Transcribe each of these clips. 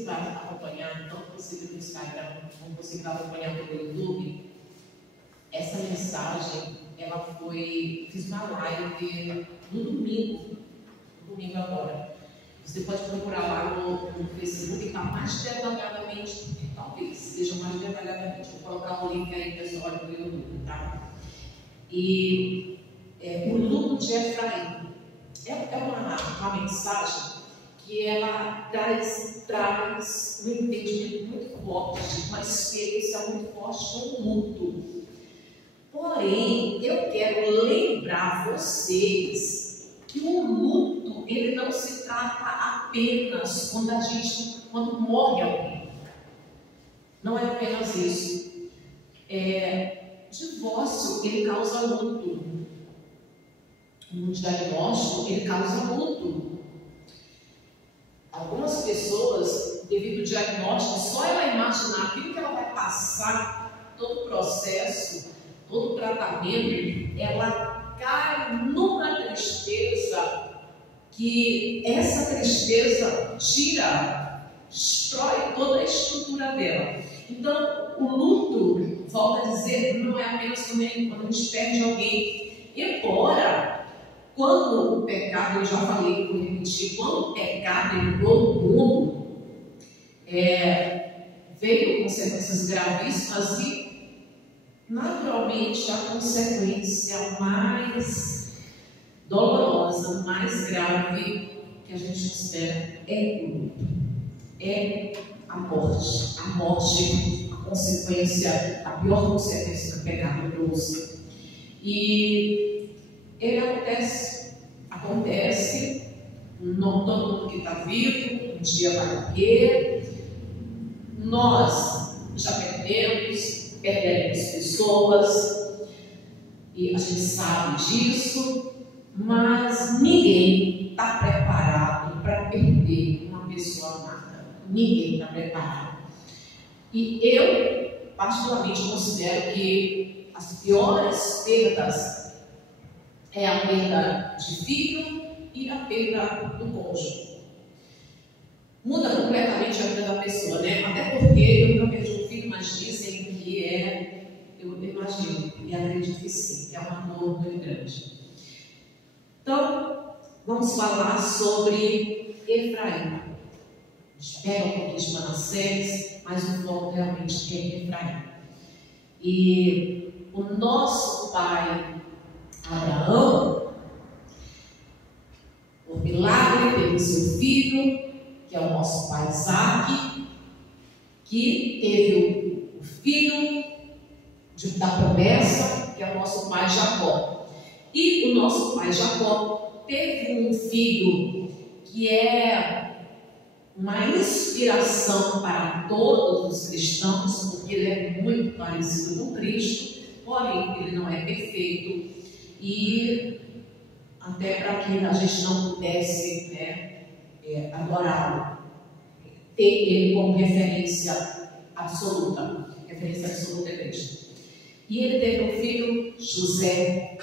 que vai acompanhar, tanto você no Instagram, como você que vai acompanhar pelo YouTube, essa mensagem, fiz uma live no domingo agora. Você pode procurar lá no Facebook, está mais detalhadamente, talvez seja mais detalhadamente. Vou colocar o link aí, pessoal, no YouTube, tá? E o luto de Efraim é uma mensagem que ela traz um entendimento muito forte, uma experiência muito forte com o luto. Porém, eu quero lembrar vocês que o luto, ele não se trata apenas quando morre alguém. Não é apenas isso. Divórcio, ele causa luto. Um diagnóstico, ele causa luto. Algumas pessoas, devido ao diagnóstico, só ela imaginar aquilo que ela vai passar, todo o processo, todo o tratamento, ela cai numa tristeza, que essa tristeza destrói toda a estrutura dela. Então, o luto, volto a dizer, não é apenas também quando a gente perde alguém. Embora, quando o pecado, eu já falei, vou repetir, quando o pecado entrou no mundo, veio consequências gravíssimas e, naturalmente, a consequência mais dolorosa, mais grave que a gente espera é o luto, é a morte. A morte, a consequência, a pior consequência do pecado trouxe. E ele acontece, não todo mundo que está vivo, um dia vai morrer. Nós já perderemos pessoas, e a gente sabe disso, mas ninguém está preparado para perder uma pessoa amada. Ninguém está preparado. E eu, particularmente, considero que as piores perdas é a perda de filho e a perda do cônjuge. Muda completamente a vida da pessoa, né? Até porque eu nunca perdi um filho, mas dizem que eu imagino, e acredito que sim, que é uma dor muito grande. Então, vamos falar sobre Efraim. Espera um pouquinho de Manassés, mas o foco realmente é Efraim. E o nosso pai Abraão, por milagre, teve seu filho, que é o nosso pai Isaac, que teve o filho da promessa, que é o nosso pai Jacó. E o nosso pai Jacó teve um filho que é uma inspiração para todos os cristãos, porque ele é muito parecido com Cristo, porém ele não é perfeito. E até para que a gente não pudesse adorá-lo, ter ele como referência absoluta é Cristo. E ele teve um filho, José,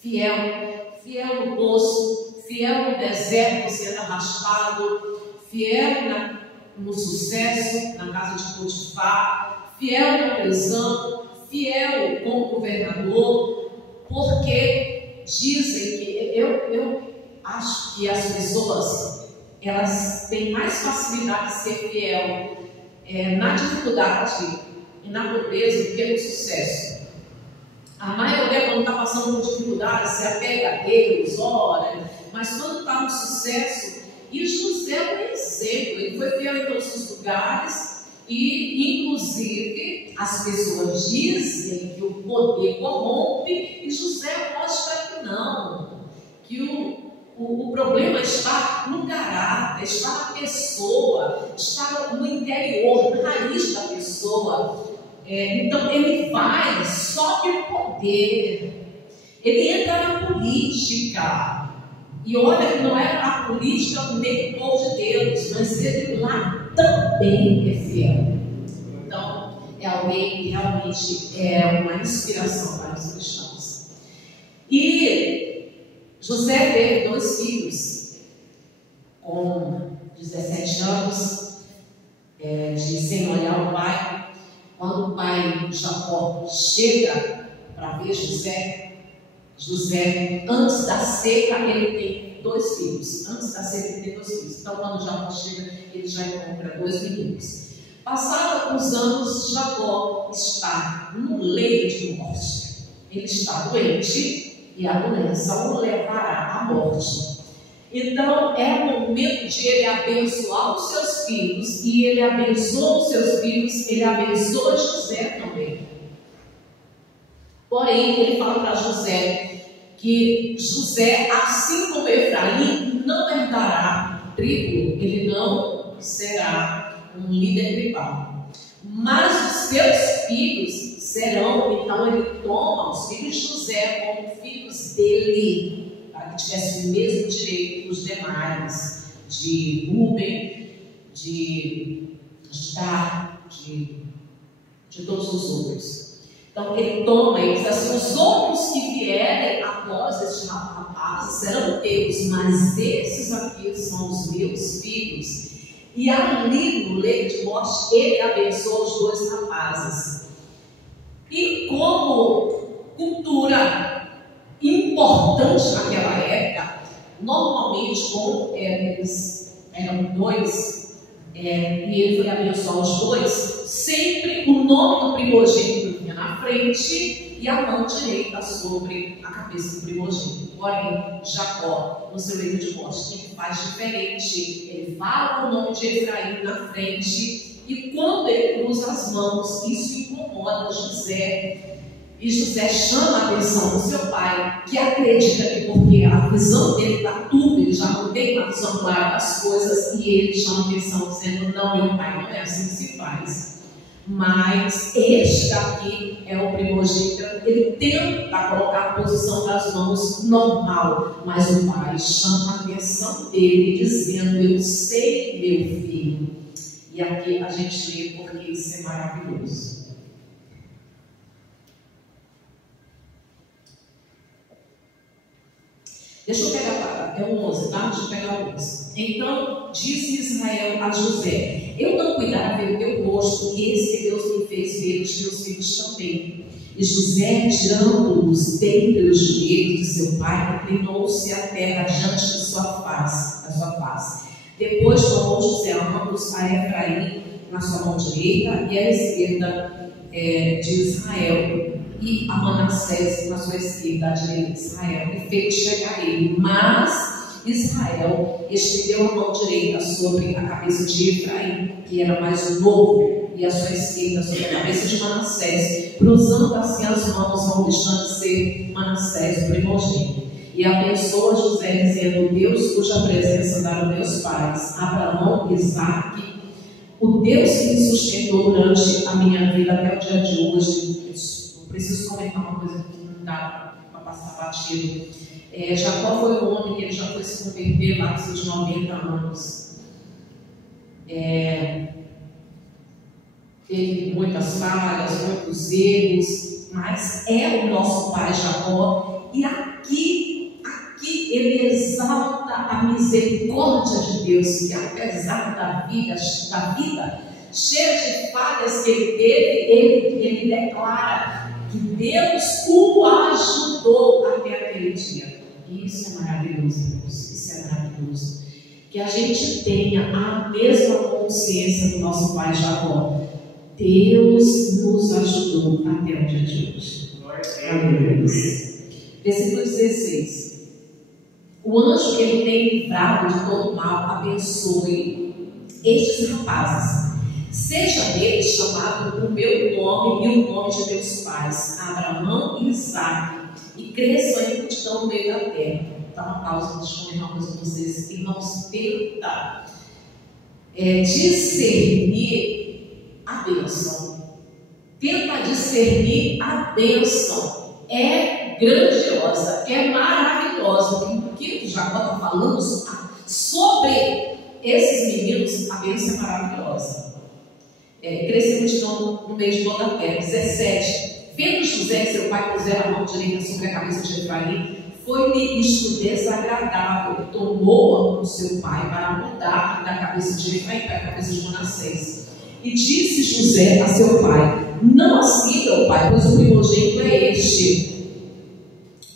fiel no poço, fiel no deserto sendo arrastado, fiel no sucesso na casa de Potifar, fiel na prisão, fiel como governador. Porque dizem que eu acho que as pessoas elas têm mais facilidade de ser fiel na dificuldade e na pobreza do que no sucesso. A maioria, quando está passando por dificuldade, se apega a Deus, ora, mas quando está no sucesso, e José é um exemplo, ele foi fiel em todos os lugares. E, inclusive, as pessoas dizem que o poder corrompe, e José mostra que não, que o problema está no caráter, está na pessoa, está no interior, na raiz da pessoa. Então, ele vai só pelo poder, ele entra na política, e olha que não é a política no meio do povo de Deus, mas ele lá também é fiel. Então, é alguém que realmente é uma inspiração para os cristãos. E José teve 2 filhos com 17 anos. chega para ver José, antes da seca, ele tem 2 filhos. Antes da seca, ele tem 2 filhos. Então, quando Jacó chega, ele já encontra 2 meninos. Passados os anos, Jacó está no leito de morte. Ele está doente e a doença o levará à morte. Então, é o momento de ele abençoar os seus filhos. E ele abençoa os seus filhos, ele abençoa José também. Porém, ele fala para José que José, assim como Efraim, não herdará tribo, ele não será um líder tribal. Mas os seus filhos serão. Então ele toma os filhos de José como filhos dele, para que tivesse o mesmo direito que os demais, de Rúben, de Judá, de todos os outros. Então ele toma e diz assim: os outros que vierem após estes rapazes serão teus, mas esses aqui são os meus filhos. E ali no leito de morte ele abençoa os 2 rapazes. E como cultura importante naquela época, normalmente como eles eram 2, e ele foi abençoar os 2, sempre o nome do primogênito vinha na frente e a mão direita sobre a cabeça do primogênito. Porém, Jacó, no seu leito de morte, ele faz diferente. Ele fala o nome de Efraim na frente, e quando ele cruza as mãos, isso incomoda José. E José chama a atenção do seu pai, que acredita que porque a visão dele está turva, ele já não tem uma visão clara das coisas, e ele chama a atenção dizendo: não, meu pai, não é assim que se faz. Mas este daqui é o primogênito. Ele tenta colocar a posição das mãos normal, mas o pai chama a atenção dele, dizendo: eu sei, meu filho. E aqui a gente lê porque isso é maravilhoso. Deixa eu pegar, é o 11, tá? Deixa eu pegar o 11. Então disse Israel a José: eu não cuidara ver o teu rosto, e esse que Deus me fez ver os teus filhos também. E José, tirando-os dentre os joelhos de seu pai, inclinou-se à terra diante de sua face. Depois tomou José ambos a Efraim na sua mão direita e à esquerda de Israel, e a Manassés na sua esquerda, à direita de Israel, e fez chegar ele. Mas Israel estendeu a mão direita sobre a cabeça de Efraim, que era mais novo, e a sua esquerda sobre a cabeça de Manassés, cruzando assim as mãos, não deixando de ser Manassés o primogênito. E abençoa José, dizendo: Deus cuja presença andaram meus pais, Abraão e Isaque, o Deus que me sustentou durante a minha vida até o dia de hoje. Eu preciso comentar uma coisa que não dá para passar batido. Jacó foi um homem que ele já foi se converter lá com seus 90 anos. Teve muitas falhas, muitos erros, mas é o nosso pai Jacó. E aqui ele exalta a misericórdia de Deus, que apesar da vida cheia de falhas que ele teve, ele declara que Deus o ajudou até aquele dia. E isso é maravilhoso, irmãos. Isso é maravilhoso. Que a gente tenha a mesma consciência do nosso pai Jacó. Deus nos ajudou até o dia de hoje. Aleluia. Versículo 16. O anjo que ele tem livrado de todo mal abençoe estes rapazes. Seja deles chamado o meu nome e o nome de meus pais, Abraão e Isaque, e cresçam em multidão no meio da terra. Dá uma pausa, deixa eu comentar uma coisa com vocês. Irmãos, tenta discernir a bênção. Tenta discernir a bênção. É grandiosa, é maravilhosa. O que Jacó está falando sobre esses meninos, a bênção é maravilhosa. Crescer multidão no meio de toda a terra. 17. Vendo José, seu pai, puser a mão direita sobre a cabeça de Efraim, foi-lhe isto desagradável. Tomou a mão do seu pai para mudar da cabeça de Efraim para a cabeça de Manassés. E disse José a seu pai: não assim, meu pai, pois o primogênito é este.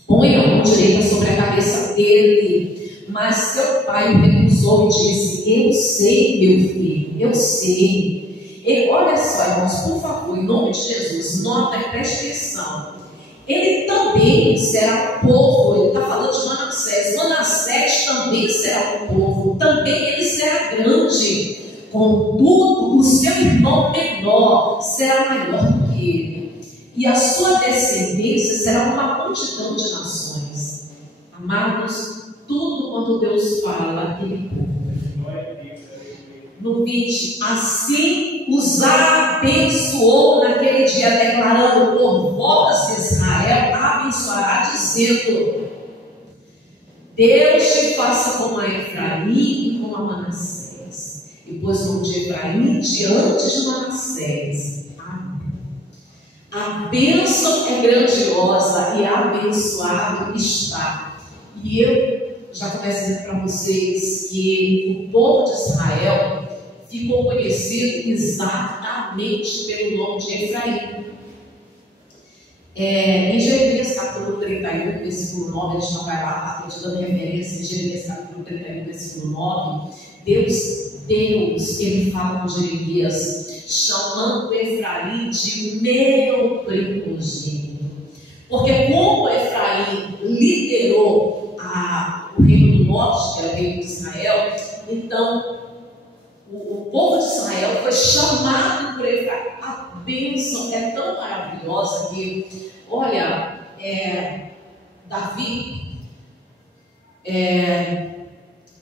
Põe a mão direita sobre a cabeça dele. Mas seu pai o recusou e disse: eu sei, meu filho, eu sei. Ele, olha só, irmãos, por favor, em nome de Jesus, nota e preste atenção. Ele também será um povo. Ele está falando de Manassés. Manassés também será um povo. Também ele será grande. Contudo, o seu irmão menor será maior do que ele, e a sua descendência será uma multidão de nações. Amados, tudo quando Deus fala, Ele cumpre. No 20, assim os abençoou naquele dia, declarando: por vós de Israel abençoará, dizendo: Deus te faça como a Efraim e como a Manassés. E pôs o nome de Efraim diante de Manassés. Amém. A bênção é grandiosa e abençoado está. E eu já começo dizendo para vocês que o povo de Israel ficou conhecido exatamente pelo nome de Efraim. Em Jeremias capítulo 31, versículo 9, a gente não vai lá, estou te dando referência. Em Jeremias capítulo 31, versículo 9, Deus, ele fala com Jeremias, chamando Efraim de meu primogênito. Porque como Efraim liderou o reino do norte, que era o reino de Israel, então o povo de Israel foi chamado por Efraim. A bênção é tão maravilhosa que, olha, Davi,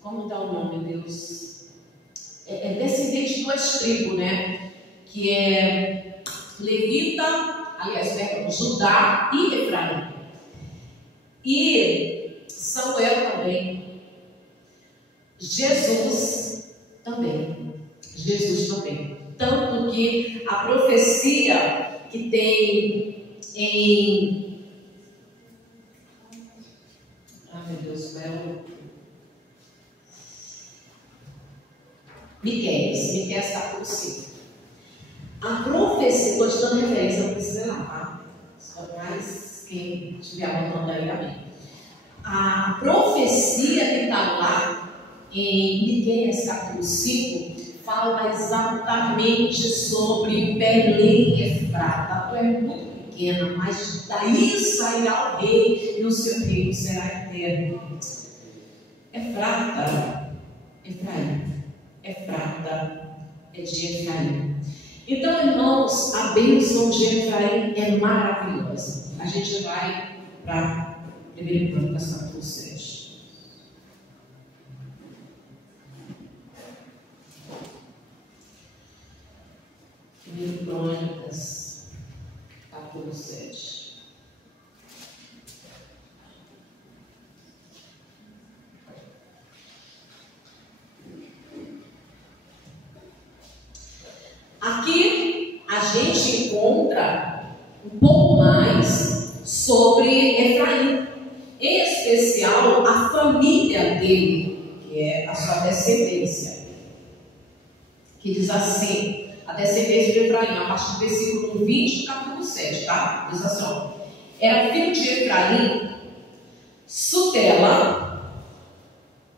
como está o nome, Deus? É descendente de duas tribos, né? Que é Levita, aliás, Judá e Efraim. E Samuel também. Jesus também. Tanto que a profecia que tem em... meu Deus, qual é o... Miqueias capítulo 5. A profecia, estou te dando referência, não precisa lá, tá? Só mais quem estiver anotando aí a mim. A profecia que está lá em Miqueias capítulo 5 fala exatamente sobre Belém Efrata. Tu é muito pequena, mas daí sairá o rei e o seu reino será eterno. Efrata é de Efraim. Então, irmãos, a bênção de Efraim é maravilhosa. A gente vai para 1 Crônicas capítulo 7. Crônicas capítulo 7. Aqui a gente encontra um pouco mais sobre Efraim, em especial a família dele, que é a sua descendência, que diz assim, a descendência de Efraim, a partir do versículo 20 do capítulo 7, tá? Diz assim, ó, era filho de Efraim, Sutela,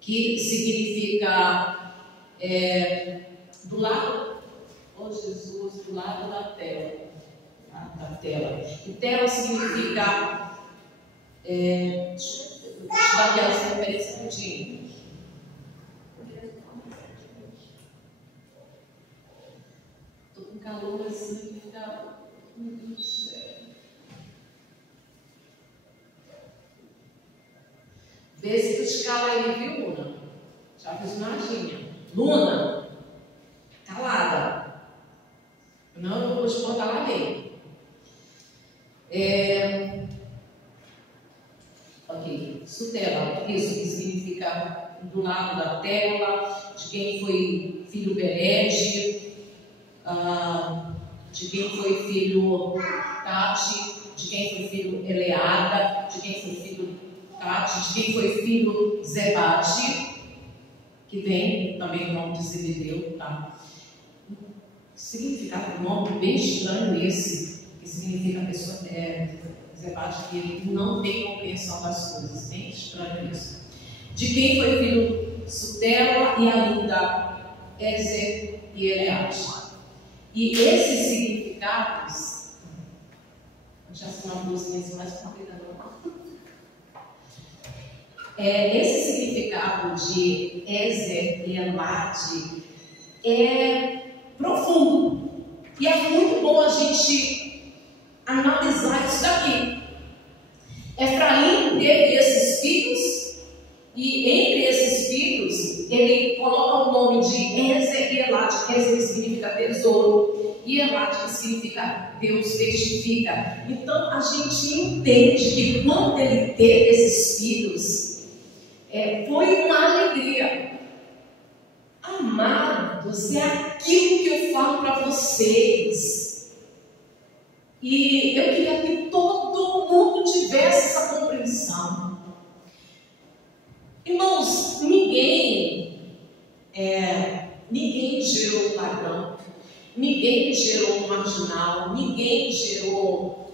que significa do lado, Jesus, do lado da tela. Da tela. E tela significa. Deixa eu dar aquela referência rapidinho. Estou com calor assim, fica. Meu Deus do céu. Vê se tu escala aí, viu, Luna? Já fiz imaginha. Luna, calada. Não, eu vou responder lá bem. Ok, Sutela, isso que significa do lado da tela, de quem foi filho Berede, de quem foi filho Tati, de quem foi filho Eleada, de quem foi filho Tati, de quem foi filho Zebate, que vem também o nome de Zebedeu, tá? significado do nome bem estranho esse, que significa a pessoa Zebade, que ele não tem compreensão das coisas. Bem estranho isso. De quem foi filho Sutela e ainda Ezer e Eleade. E esses significados, já são uma blusinha mais comprida, não? Esse significado de Ezer e Eleade é profundo. E é muito bom a gente analisar isso daqui. Efraim teve esses filhos, e entre esses filhos, ele coloca o nome de Ezer e Elade. Ezer significa tesouro, e Elade significa Deus testifica. Então a gente entende que quando ele teve esses filhos, foi uma alegria. Amados, é aquilo que eu falo para vocês. E eu queria que todo mundo tivesse essa compreensão. Irmãos, ninguém gerou um ladrão, ninguém gerou um marginal, ninguém gerou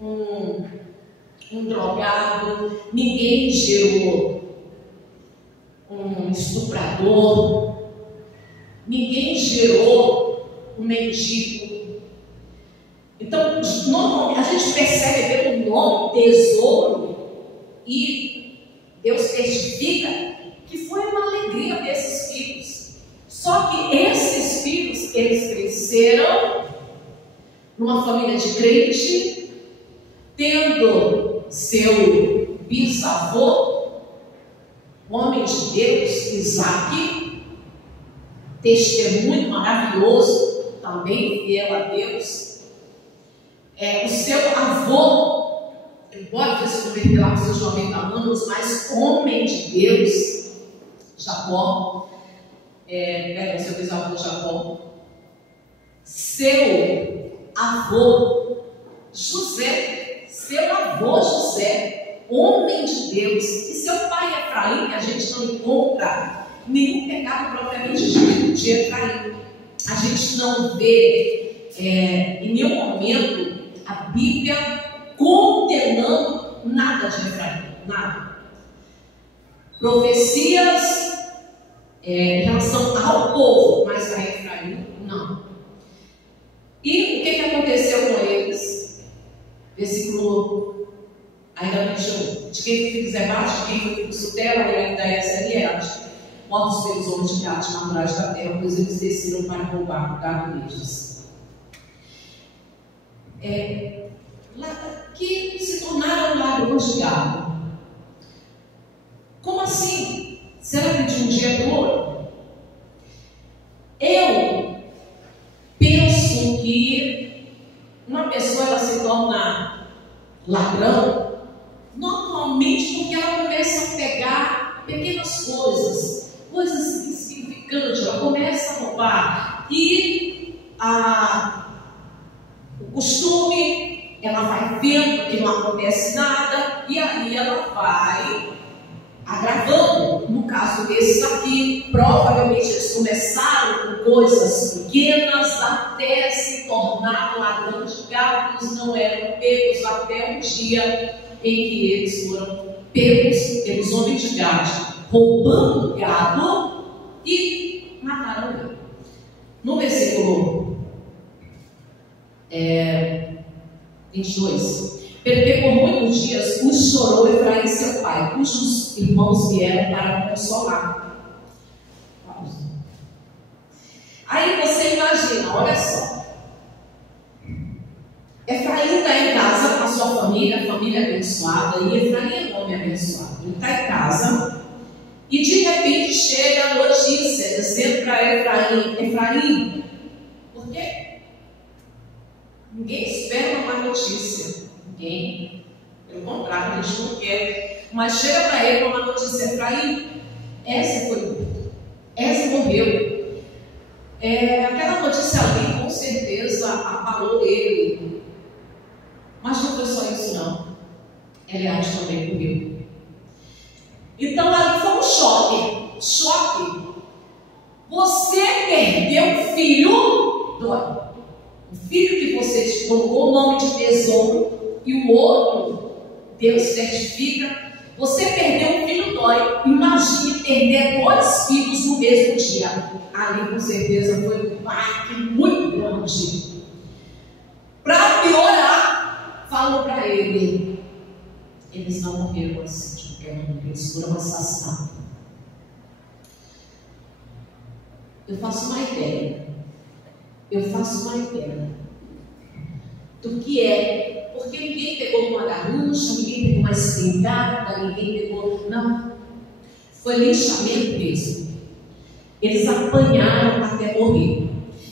um drogado, ninguém gerou um estuprador, ninguém gerou um mendigo. Então, normalmente, a gente percebe pelo nome tesouro, e Deus testifica que foi uma alegria desses filhos. Só que esses filhos, eles cresceram numa família de crente, tendo seu bisavô, homem de Deus, Isaac, testemunho maravilhoso, também fiel a Deus. O seu avô, embora ter se convertido lá com seus 90 anos, mas homem de Deus, Jacó, o seu bisavô Jacó, seu avô José, homem de Deus, e seu pai Efraim, que a gente não encontra nenhum pecado propriamente dito de Efraim. A gente não vê em nenhum momento a Bíblia condenando nada de Efraim, nada. Profecias em relação ao povo, mas a Efraim não. E o que aconteceu com eles? Versículo ainda 21. De quem foi filho de Zebade, de quem foi filho de Sutela e ainda Ezer e Eleade, mortos pelos homens de Gade, naturais da terra, pois eles desceram para roubar o gado deles. Que se tornaram ladrões de gado. Como assim? Será que de um dia para o outro? Eu penso que uma pessoa ela se torna ladrão normalmente porque ela começa a pegar pequenas coisas insignificantes, ela começa a roubar, e o costume, ela vai vendo que não acontece nada, e aí ela vai agravando. No caso desses aqui, provavelmente eles começaram com coisas pequenas até se tornar ladrão de gados, não eram pegos até o dia em que eles foram pegos pelos homens de Gade, roubando gado e mataram ele. No versículo 22, porque por muitos dias os chorou Efraim seu pai, cujos irmãos vieram para consolar. Aí você imagina, olha só, Efraim está em casa com a sua família, a família abençoada, e Efraim é um homem abençoado. Ele está em casa e de repente chega a notícia dizendo para Efraim, por quê? Ninguém espera uma má notícia, ninguém, pelo contrário, a gente não quer, mas chega para ele uma notícia: Efraim, Ezer foi morto, Ezer morreu. Aquela notícia ali com certeza abalou ele, mas não foi só isso não, Eleade também morreu. Então ali foi um choque. Você perdeu o filho do dói. O filho que você colocou o nome de tesouro e o outro Deus certifica, você perdeu um filho dói. Imagine perder 2 filhos no mesmo dia. Ali com certeza foi um baque muito grande. Para piorar, falam para ele: eles não morreram assim, eles foram assassinados. Eu faço uma ideia do que é, porque ninguém pegou uma garrucha, ninguém pegou uma espingarda, ninguém pegou, não, foi linchamento mesmo. Eles apanharam até morrer.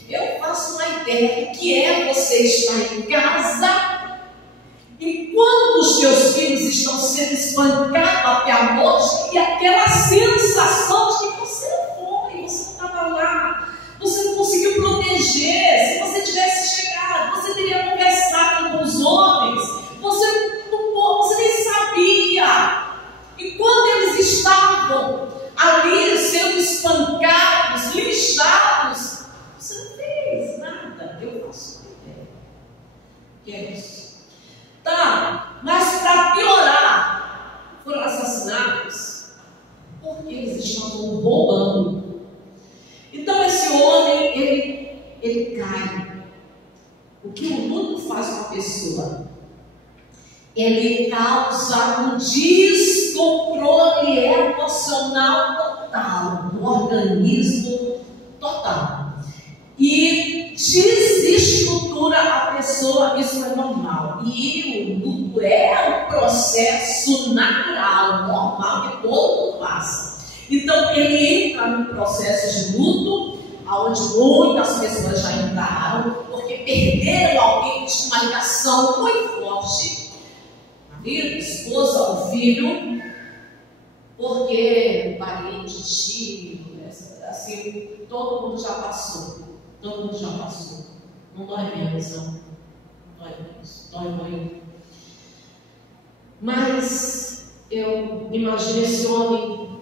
Eu faço uma ideia do que é você estar em casa enquanto os teus filhos estão sendo espancados até a morte, e aquela sensação de que você não foi, você não estava lá, você não conseguiu proteger. Se você tivesse chegado, você teria conversado com os homens, você nem sabia. E quando eles estavam ali sendo espancados, lixados, você não fez nada. Eu faço uma ideia. Que é isso? Tá, mas para piorar, foram assassinados porque eles estavam roubando. Então esse homem, ele cai. O que o luto faz com a pessoa? Ele causa um descontrole emocional total, no organismo total, e desestrutura a pessoa. Isso é normal, e o luto é um processo natural, normal, que todo mundo passa. Então ele entra num processo de luto, onde muitas pessoas já entraram, porque perderam alguém que tinha uma ligação muito forte, marido, esposa ou filho, porque parente, tio, assim, todo mundo já passou. Não dói menos, não. Dói menos, dói muito. Mas eu imagino esse homem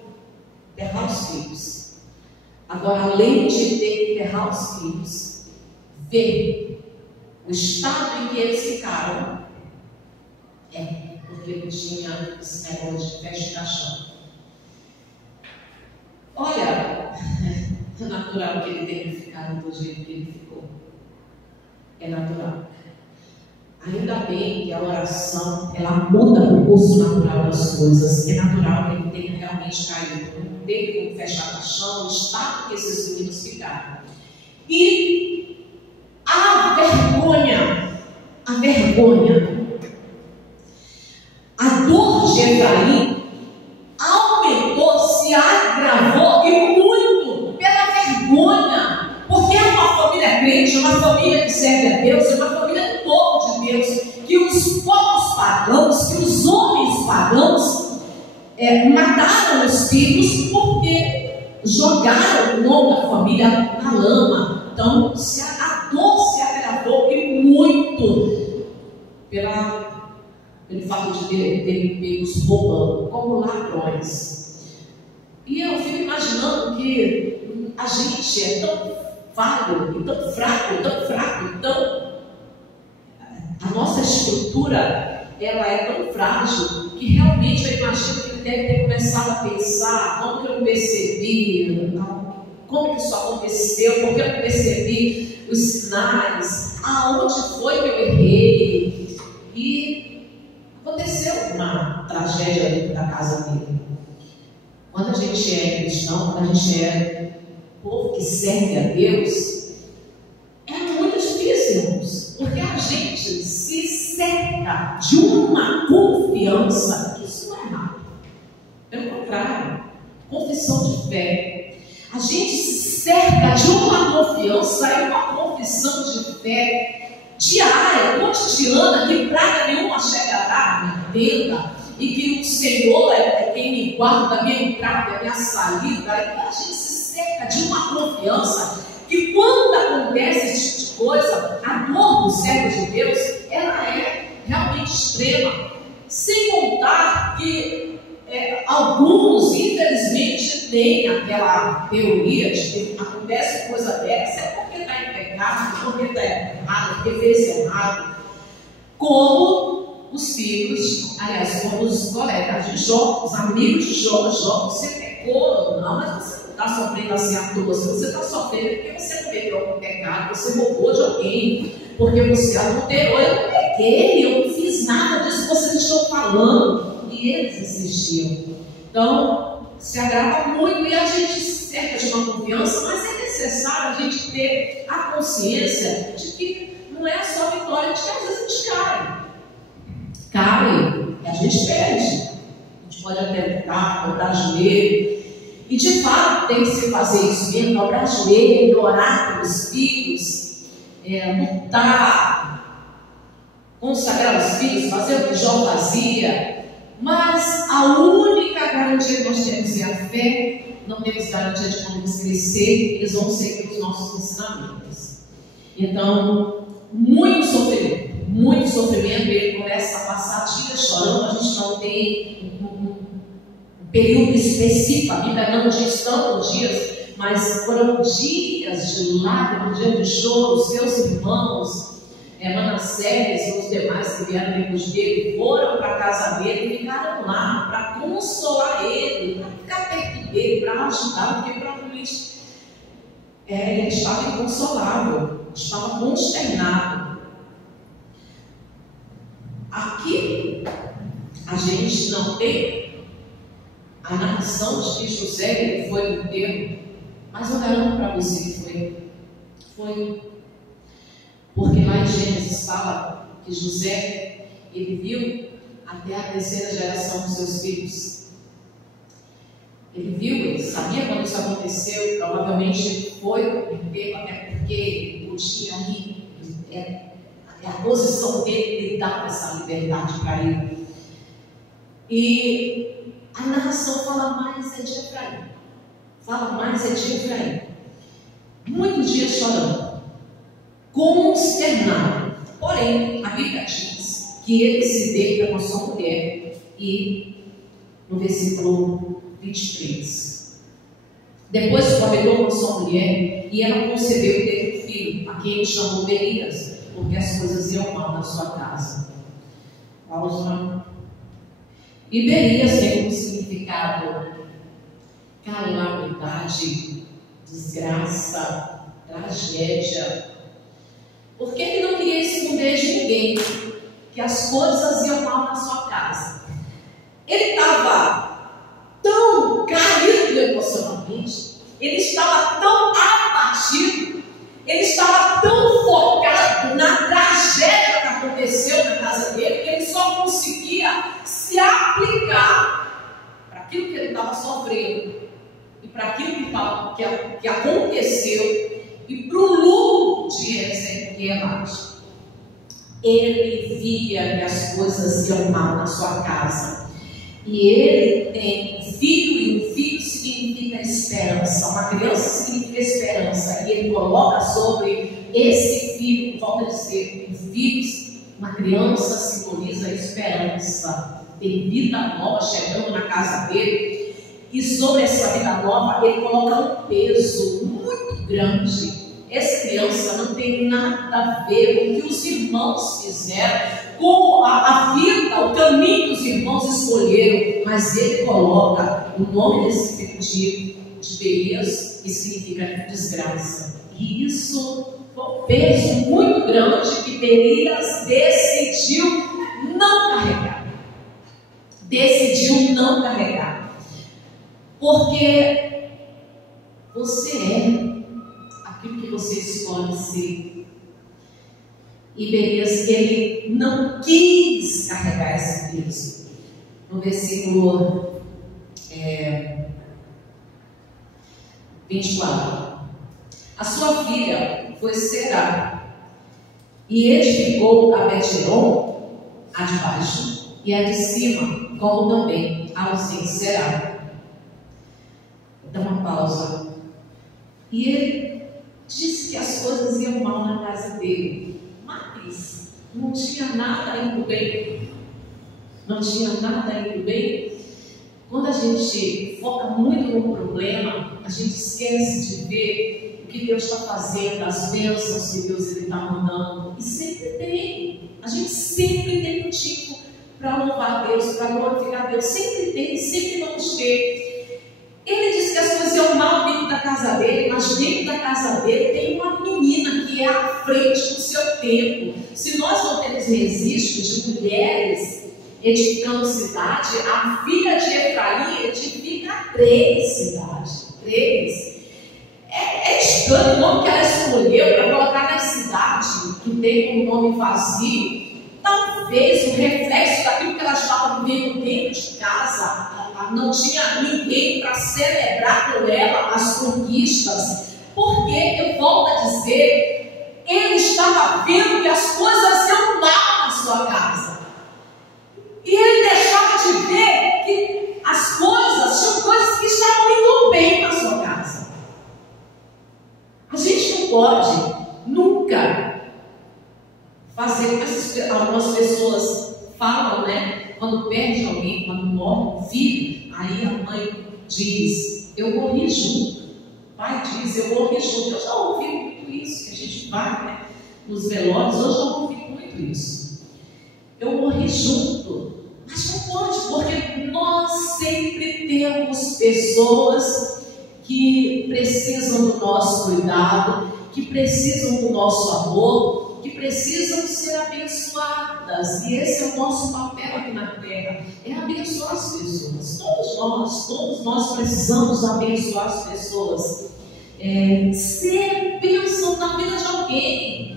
enterrar os filhos. Agora, além de ter que enterrar os filhos, ver o estado em que eles ficaram, porque não tinha esse negócio de fecha caixão. Olha, é natural que ele tenha ficado do jeito que ele ficou. É natural. Ainda bem que a oração, ela muda o curso natural das coisas. É natural que ele tenha realmente caído. Não teve como fechar a chão, o estado que esses meninos ficaram. E a vergonha, a dor de Efraim aumentou, se agravou e muito pela vergonha, porque é uma família crente, é uma família que serve a Deus, é uma família do povo de Deus, que os povos pagãos, que os homens pagãos mataram os filhos porque jogaram o nome da família na lama. Então a dor se agravou e muito pelo fato de terem pegos roubando, como ladrões. E eu fico imaginando que a gente é tão falho, tão fraco, então a nossa estrutura, ela é tão frágil, que realmente eu imagino que ele deve ter começado a pensar: como que eu não percebi, como que isso aconteceu, porque eu não percebi os sinais, aonde foi que eu errei. E aconteceu uma tragédia dentro da casa dele. Quando a gente é cristão, quando a gente é povo que serve a Deus, é muito difícil, irmãos, porque a gente se cerca de uma confiança que isso não é errado. Pelo contrário, confissão de fé. A gente se cerca de uma confiança e uma confissão de fé diária, cotidiana, que praga nenhuma chegará na minha tenda, e que o Senhor é quem me guarda da minha entrada, da minha saída. E a gente se cerca de uma confiança que, quando acontece esse tipo de coisa, a dor do servo de Deus, ela é realmente extrema. Sem contar que alguns, infelizmente, têm aquela teoria de que acontece coisa dessa é porque está em pecado. pecado, porque está errado, porque fez errado. Como os filhos, aliás, como os colegas de Jó, os amigos de Jó, você pecou, não, mas você não está sofrendo assim à toa, você está sofrendo porque você cometeu algum pecado, você roubou de alguém, porque você adulterou. Eu não peguei, eu não fiz nada disso que vocês estão falando. E eles insistiam. Então, se agrava muito e a gente cerca de uma confiança, mas é necessário a gente ter a consciência de que não é só vitória, de que às vezes a gente cai e a gente perde. A gente pode até dobrar joelho. E de fato tem que se fazer isso mesmo, dobrar joelho, orar pelos filhos, lutar, consagrar os filhos, fazer o que Jó fazia. Mas a única garantia que nós temos é a fé. Não temos garantia de quando eles crescer, eles vão seguir os nossos ensinamentos. Então, muito sofrimento, ele começa a passar dias chorando. A gente não tem um período específico, a Bíblia não diz tantos dias, mas foram dias de lágrimas, dias de choro. Seus irmãos, Manassés e os demais que vieram depois dele, foram para a casa dele e ficaram lá para consolar ele, para ficar perto dele, para ajudar, porque provavelmente ele estava inconsolável, estava consternado. Aqui a gente não tem a narração de que José foi no enterro, mas eu garanto para você que foi. Porque lá em Gênesis fala que José, ele viu até a terceira geração dos seus filhos. Ele viu, ele sabia quando isso aconteceu, provavelmente ele foi no enterro, até porque ele podia ir, a posição dele lhe dava essa liberdade para ele. E a narração fala mais de Efraim. Muitos dias chorando, consternado. Porém, a Bíblia diz que ele se deita com a sua mulher e no versículo 23, depois prometeu com a sua mulher e ela concebeu e teve um filho, a quem ele chamou Berias, porque as coisas iam mal na sua casa. Pausa. E Berias tem como significado calamidade, desgraça, tragédia, porque ele não queria esconder de ninguém que as coisas iam mal na sua casa. Ele estava tão caído emocionalmente, ele estava tão abatido, ele estava tão focado na tragédia que aconteceu na casa dele, que ele só conseguia se aplicar para aquilo que ele estava sofrendo e para aquilo que aconteceu e para o luto de Ezequiel. Ele via que as coisas iam mal na sua casa. E ele tem um filho, e um filho significa esperança. Uma criança significa esperança. E ele coloca sobre esse filho, volta a dizer, um filho, uma criança simboliza a esperança. Tem vida nova chegando na casa dele. E sobre essa vida nova, ele coloca um peso muito grande. Essa criança não tem nada a ver com o que os irmãos fizeram, com a vida, o caminho que os irmãos escolheram, mas ele coloca o nome desse filho de Berias, que significa desgraça. E isso foi um peso muito grande que Berias decidiu não carregar. Porque você é aquilo que você escolhe ser. E Berias, ele não quis carregar esse peso. No versículo 24, a sua filha foi Será e edificou a Bet-Eron, a de baixo, e a de cima, como também a em Será. Dá uma pausa. E ele disse que as coisas iam mal na casa dele, mas não tinha nada indo bem. Quando a gente foca muito no problema, a gente esquece de ver que Deus está fazendo, as bênçãos que Deus está mandando. E sempre tem. A gente sempre tem motivo para louvar a Deus, para glorificar a Deus. Sempre tem, sempre vamos ter. Ele disse que as coisas iam mal dentro da casa dele, mas dentro da casa dele tem uma menina que é à frente do seu tempo. Se nós não temos registros de mulheres edificando cidade, a filha de Efraim edifica 3 cidades. 3. É estranho o nome que ela escolheu para colocar na cidade, que tem um nome vazio. Talvez o reflexo daquilo que ela estava vivendo dentro de casa. Não tinha ninguém para celebrar com ela as conquistas. Porque, eu volto a dizer, ele estava vendo que as coisas iam mal na sua casa. E ele deixava de ver que as coisas tinham coisas que estavam indo bem na sua casa. A gente não pode nunca fazer como algumas pessoas falam, né? Quando perde alguém, quando morre um filho, aí a mãe diz: eu morri junto. O pai diz: eu morri junto. Eu já ouvi muito isso, que a gente vai, né, nos velórios. Hoje eu ouvi muito isso. Eu morri junto. Mas não pode, porque nós sempre temos pessoas que precisam do nosso cuidado, que precisam do nosso amor, que precisam ser abençoadas. E esse é o nosso papel aqui na terra, é abençoar as pessoas. Todos nós precisamos abençoar as pessoas. Ser bênção na vida de alguém,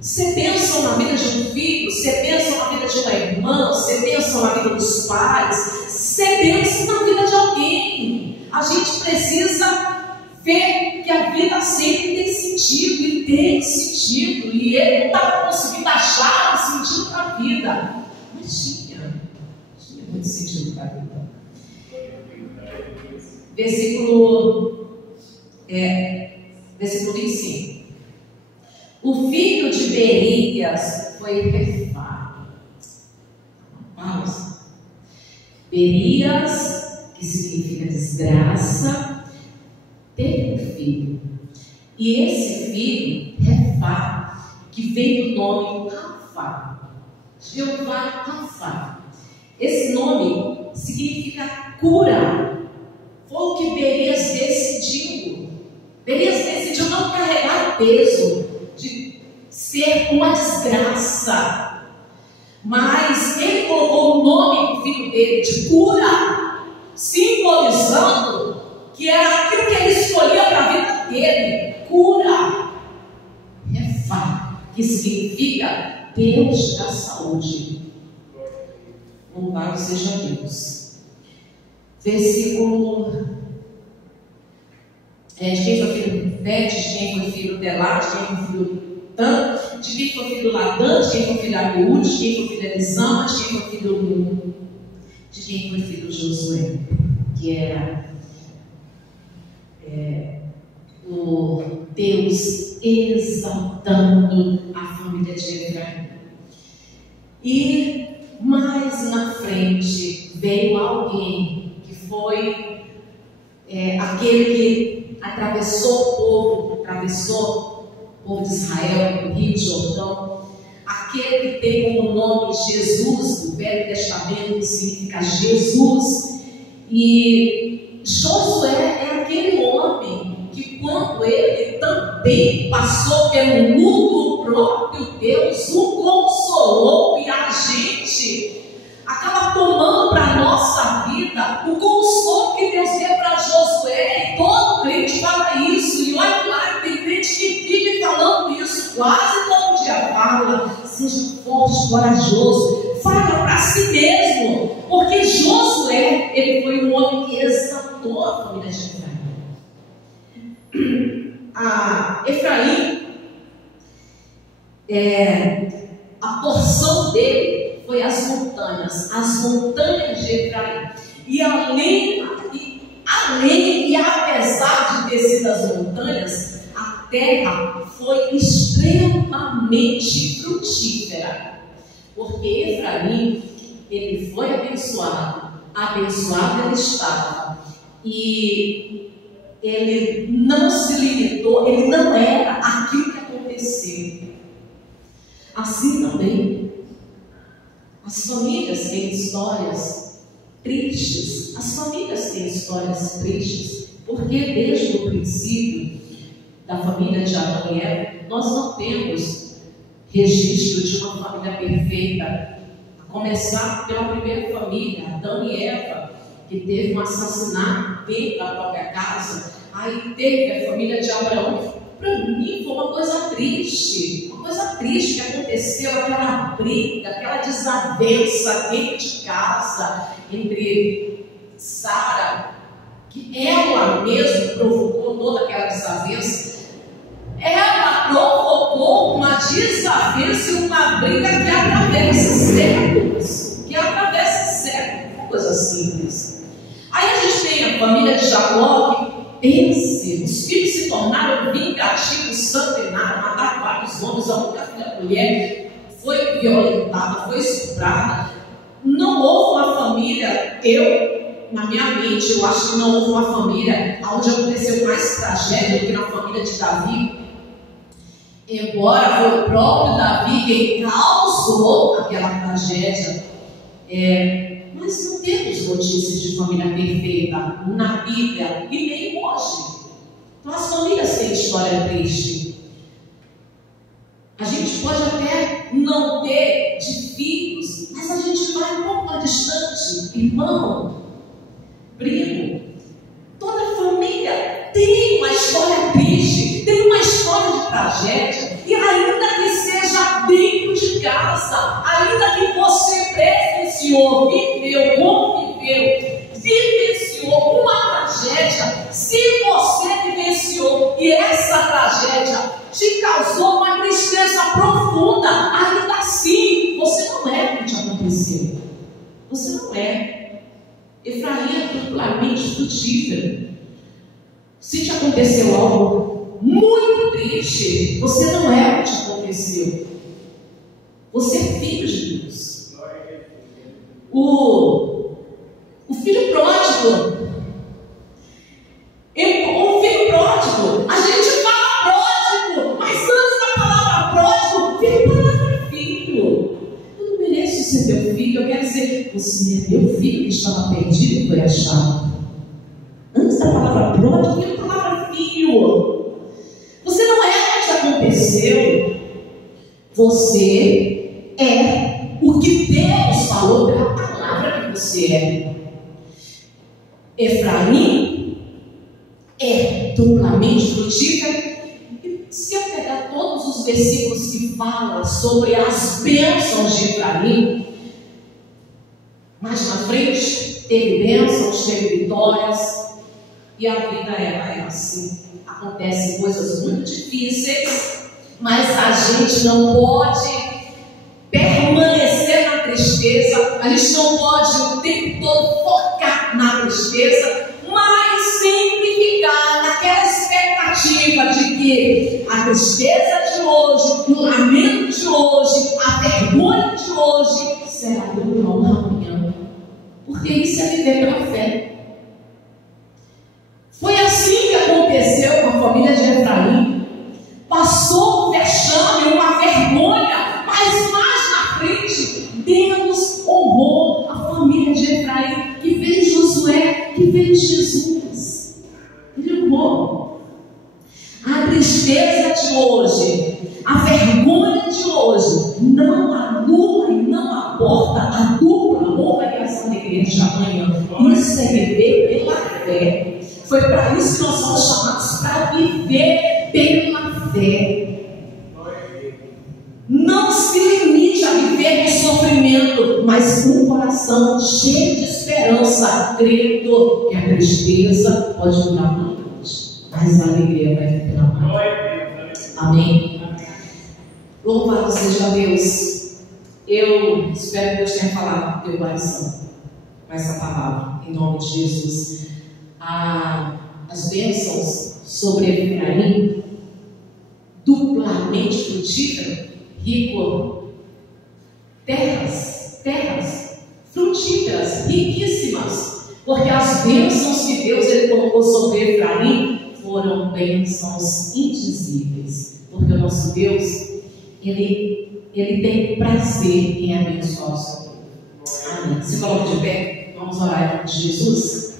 ser bênção na vida de um filho, ser bênção na vida de uma irmã, ser bênção na vida dos pais, ser bênção na vida de alguém. A gente precisa ver que a vida sempre tem sentido, e tem sentido, e ele não estava conseguindo achar um sentido para a vida, mas tinha muito sentido para a vida. Versículo 25. O filho de Berias foi Refá. Pausa. Berias, que significa desgraça, teve um filho. E esse filho, Refá, que vem do nome Rafá. Jeová Rafá. Esse nome significa cura. Foi o que Berias decidiu. Berias decidiu não carregar o peso de ser uma desgraça, mas ele colocou o nome do filho dele de cura, simbolizando que era aquilo que ele escolhia para a vida dele. Cura, Refá, que significa Deus da saúde. Louvado seja Deus. Versículo de quem foi filho Bet, de quem foi filho Telá, de quem foi filho Tan, de quem foi filho Ladã, de quem foi filho Abiúde, de quem foi filho Elisama, de quem foi filho Nun, de quem foi filho Josué, que era o Deus exaltando a família de Efraim. E mais na frente veio alguém que foi aquele que atravessou o povo de Israel, o Rio Jordão, aquele que tem como nome Jesus, do Velho Testamento, que significa Jesus. E Josué é aquele homem que, quando ele também passou pelo luto, o próprio Deus o consolou, e a gente acaba tomando para a nossa vida o consolo que Deus deu para Josué. E todo crente fala isso, e olha lá, tem crente que vive falando isso, quase todo dia fala: seja forte, corajoso, fala para si mesmo, porque Josué, ele foi um homem que exaltou a família de Efraim. A porção dele foi as montanhas de Efraim. E apesar de ter sido as montanhas, a terra foi extremamente frutífera, porque Efraim, ele foi abençoado ele estava, e ele não se limitou, ele não era aquilo que aconteceu. Assim também, as famílias têm histórias tristes. As famílias têm histórias tristes, porque desde o princípio da família de Adão e Eva, nós não temos registro de uma família perfeita. A começar pela primeira família, Adão e Eva, que teve um assassinato dentro da própria casa. Aí teve a família de Abraão. Para mim foi uma coisa triste que aconteceu, aquela briga, aquela desavença dentro de casa entre Sara, que ela mesma provocou toda aquela desavença. Ela provocou uma desavença e uma briga que atravessa séculos, uma coisa simples. Aí a gente tem a família de Jacó, que pense, os filhos se tornaram vingativos, sanguinários, mataram vários homens, a única filha da mulher foi violentada, foi estuprada. Não houve uma família, na minha mente, eu acho que não houve uma família onde aconteceu mais tragédia do que na família de Davi. Embora foi o próprio Davi quem causou aquela tragédia, mas não temos notícias de família perfeita na Bíblia e nem hoje. Então as famílias têm história triste. A gente pode até não ter de filhos, mas a gente vai um pouco mais distante. Irmão, primo, toda família tem uma história triste, tem uma história de tragédia. E ainda que seja dentro de casa, ainda que você presenciou, viveu, conviveu, vivenciou uma tragédia, se você vivenciou e essa tragédia te causou uma tristeza profunda, ainda assim você não é o que te aconteceu. Você não é. Efraim é duplamente frutífero. Se te aconteceu algo muito triste, você não é o que te aconteceu. Você é filho de Deus. O filho pródigo. O filho pródigo. A gente fala pródigo, mas antes da palavra pródigo, vem a palavra filho. Eu não mereço ser teu filho. Eu quero dizer, você é meu filho que estava perdido e foi achado. Antes da palavra pródigo, vem a palavra filho. Você não é o que te aconteceu. Você é o que Deus falou pela palavra que você é. Efraim é duplamente frutífero. E se eu pegar todos os versículos que falam sobre as bênçãos de Efraim, mais na frente teve bênçãos, teve vitórias. E a vida é assim. Acontecem coisas muito difíceis, mas a gente não pode permanecer na tristeza, a gente não pode o tempo todo focar na tristeza, mas sempre ficar naquela expectativa de que a tristeza de hoje, o lamento de hoje, a vergonha de hoje será dupla amanhã, porque isso é viver pela fé. Foi assim que aconteceu com a família de Efraim. Passou um vexame, uma vergonha, mas mais na frente, Deus honrou a família de Efraim, que veio Josué, que veio Jesus. Ele honrou. A tristeza de hoje, a vergonha de hoje, não anula e não aborta a dupla honra e essa alegria de amanhã. Isso é viver pela fé. Foi para isso que nós somos chamados, para viver pela fé. Não se limite a viver no sofrimento, mas com um coração cheio de esperança, crendo que a tristeza pode durar uma noite, mas a alegria vai vir pela manhã. Amém? Louvado seja Deus. Eu espero que Deus tenha falado no teu coração com essa palavra, em nome de Jesus. As bênçãos sobre Efraim, duplamente frutífero, rico, terras frutíferas, riquíssimas. Porque as bênçãos que Deus ele colocou sobre Efraim foram bênçãos indizíveis. Porque o nosso Deus, Ele tem prazer em abençoar o seu povo. Amém. Se coloque de pé, vamos orar em nome de Jesus.